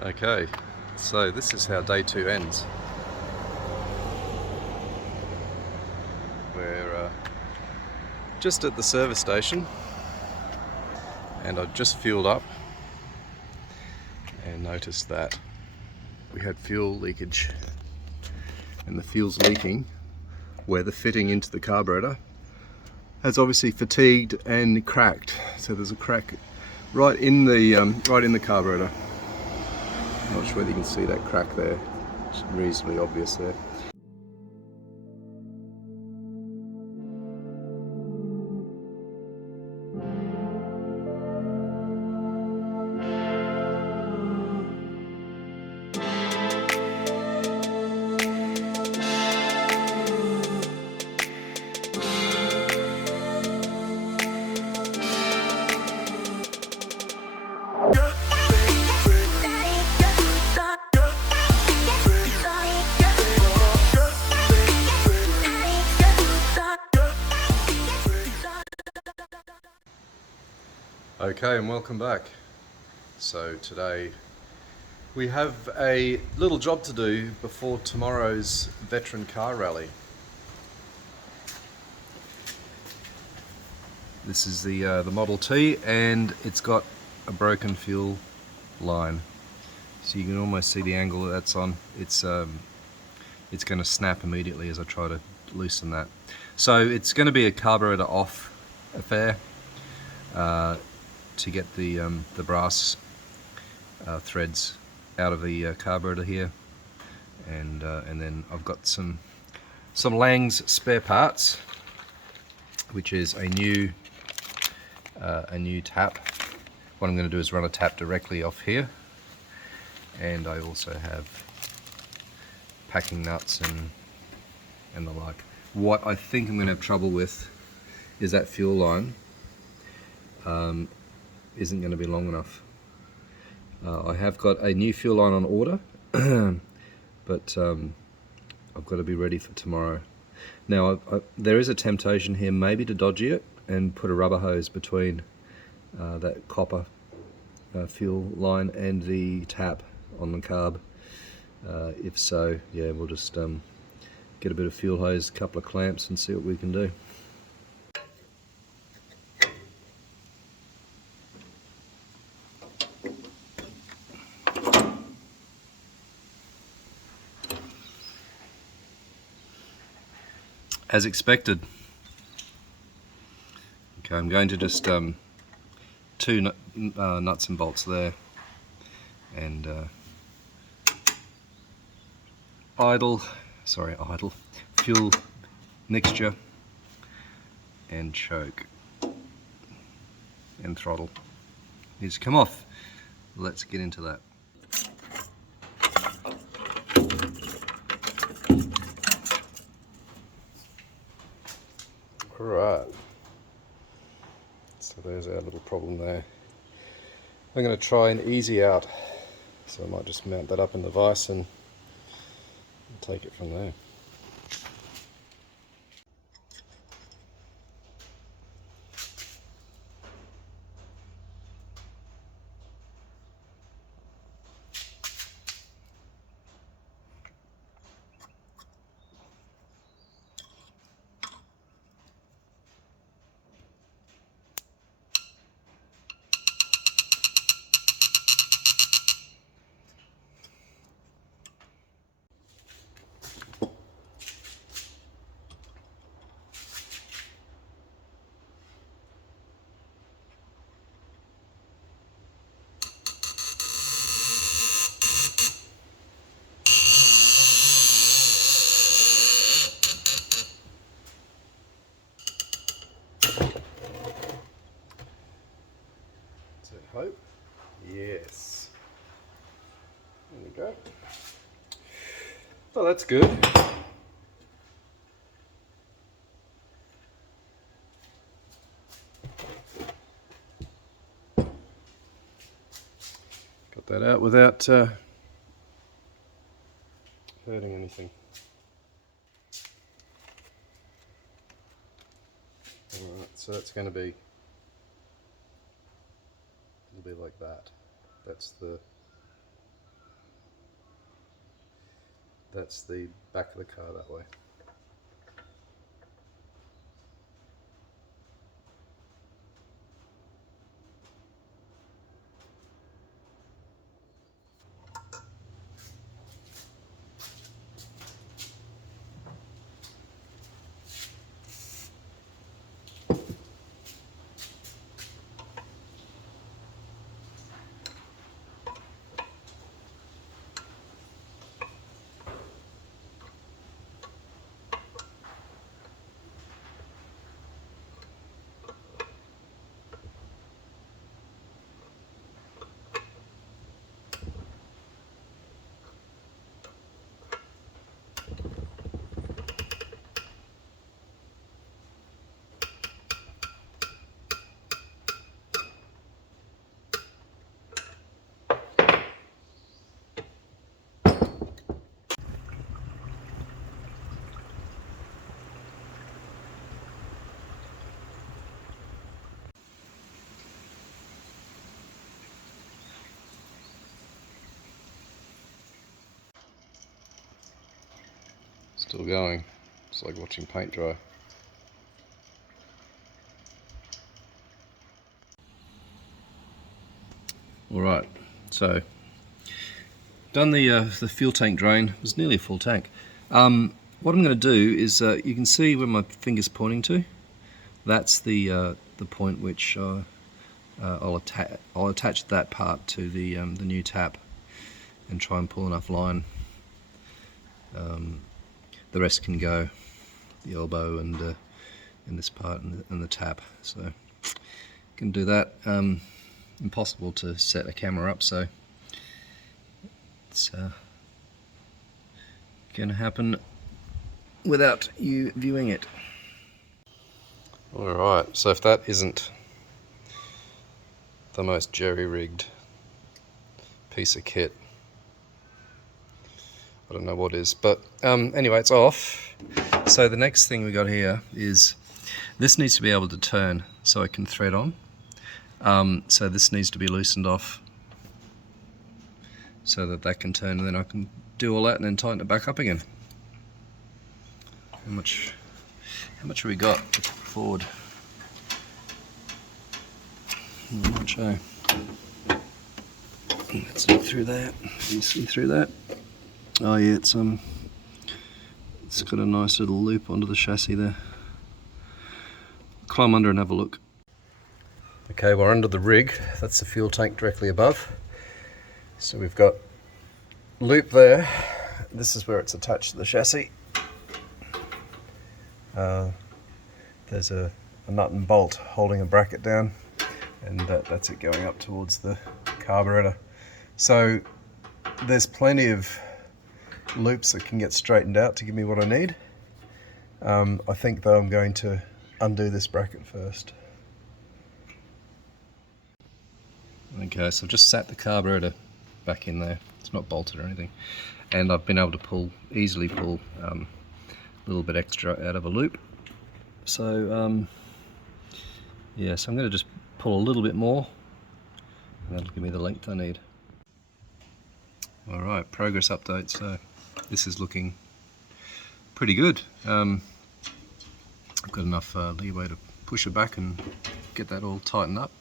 Okay, so this is how day 2 ends. We're just at the service station and I just fueled up and noticed that we had fuel leakage, and the fuel's leaking where the fitting into the carburetor has obviously fatigued and cracked. So there's a crack right in the carburetor. I'm not sure whether you can see that crack there. It's reasonably obvious there. Okay, and welcome back. So today we have a little job to do before tomorrow's veteran car rally. This is the Model T, and it's got a broken fuel line. So you can almost see the angle that that's on. It's going to snap immediately as I try to loosen that. So it's going to be a carburetor off affair. To get the brass threads out of the carburetor here, and then I've got some Lang's spare parts, which is a new tap. What I'm going to do is run a tap directly off here, and I also have packing nuts and the like. What I think I'm going to have trouble with is that fuel line. Isn't going to be long enough. I have got a new fuel line on order, but I've got to be ready for tomorrow. Now, there is a temptation here maybe to dodgy it and put a rubber hose between that copper fuel line and the tap on the carb. If so, yeah, we'll just get a bit of fuel hose, a couple of clamps, and see what we can do. As expected. Okay, I'm going to just two nuts and bolts there, and idle fuel mixture and choke and throttle needs to come off. Let's get into that. Alright, so there's our little problem there. I'm going to try and easy out, so I might just mount that up in the vise and take it from there. Hope. Yes. There we go. Well, that's good. Got that out without hurting anything. Alright, so it's going to be like that. That's the That's the back of the car that way. Still going. It's like watching paint dry. Alright, so done the fuel tank drain. It was nearly a full tank. What I'm going to do is, you can see where my finger's pointing to. That's the point which I'll attach that part to the new tap and try and pull enough line. The rest can go, the elbow and this part and the tap. So can do that. Impossible to set a camera up, so it's going to happen without you viewing it. Alright, so if that isn't the most jerry-rigged piece of kit, I don't know what is, but anyway, it's off. So the next thing we got here is this needs to be able to turn so I can thread on. So this needs to be loosened off so that can turn, and then I can do all that and then tighten it back up again. How much have we got forward? Not much, eh? Let's look through that. Can you see through that? Oh yeah, it's got a nice little loop onto the chassis there. Climb under and have a look. Okay, we're under the rig. That's the fuel tank directly above. So we've got loop there. This is where it's attached to the chassis. There's a nut and bolt holding a bracket down, and that's it going up towards the carburetor. So there's plenty of loops that can get straightened out to give me what I need. I think though I'm going to undo this bracket first. Okay, so I've just sat the carburetor back in there. It's not bolted or anything, and I've been able to easily pull a little bit extra out of a loop. So yeah, so I'm going to just pull a little bit more, and that'll give me the length I need. Alright, progress update. So this is looking pretty good. I've got enough leeway to push it back and get that all tightened up.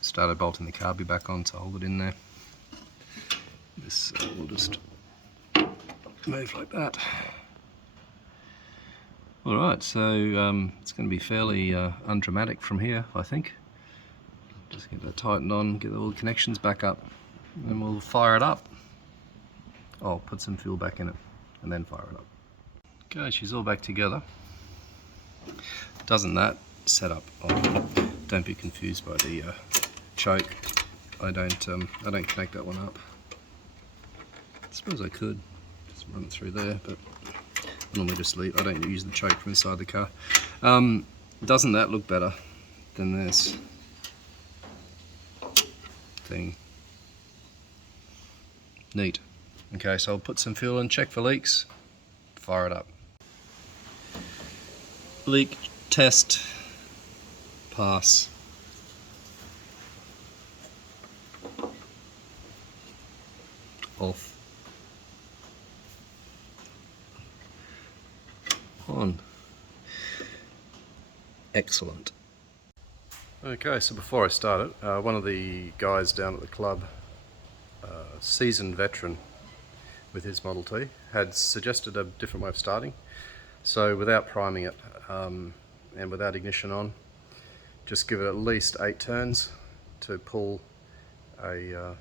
Started bolting the carby back on to hold it in there. This will just move like that. Alright, so it's going to be fairly undramatic from here, I think. Just get that tightened on, get all the connections back up, and we'll fire it up. I'll put some fuel back in it and then fire it up. Okay, she's all back together. Doesn't that set up? Oh, don't be confused by the choke. I don't connect that one up. I suppose I could just run it through there, but I normally just leave. I don't use the choke from inside the car. Doesn't that look better than this thing? Neat. Okay, so I'll put some fuel in, check for leaks, fire it up. Leak test pass. Off. on. Excellent. Okay, so before I started, one of the guys down at the club, seasoned veteran with his Model T, had suggested a different way of starting. So without priming it and without ignition on, just give it at least 8 turns to pull a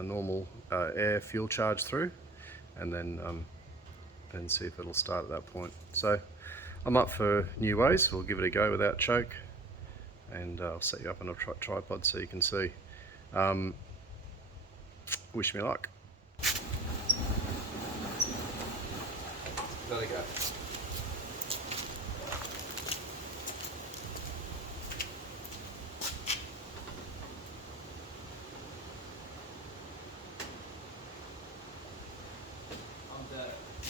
normal air fuel charge through, and then see if it'll start at that point. So I'm up for new ways. We'll give it a go without choke, and I'll set you up on a tripod so you can see. Wish me luck. There we go.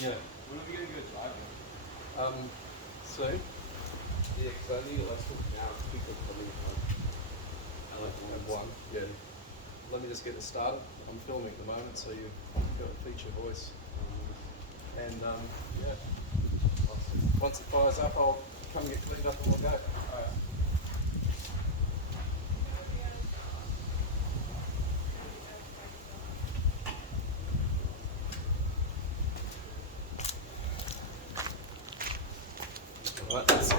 Yeah. When are we going to go driving? Soon. Yeah, because I need it like now to pick up the link. I like the One. Yeah. Let me just get it started. I'm filming at the moment, so you've got a feature voice. And yeah. Once it fires up, I'll come and get cleaned up and we'll go. Alright. Alright, let's see.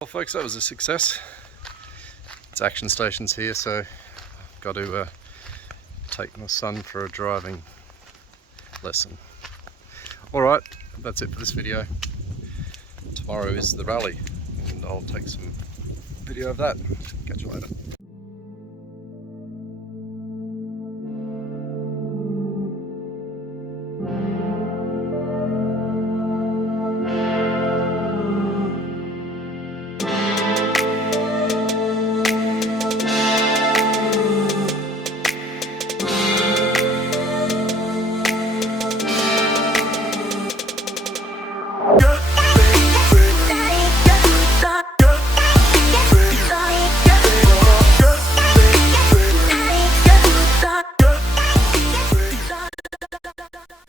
Well folks, that was a success. It's Action Station's here, so I've got to take my son for a driving lesson. Alright, that's it for this video. Tomorrow is the rally, and I'll take some video of that. Catch you later.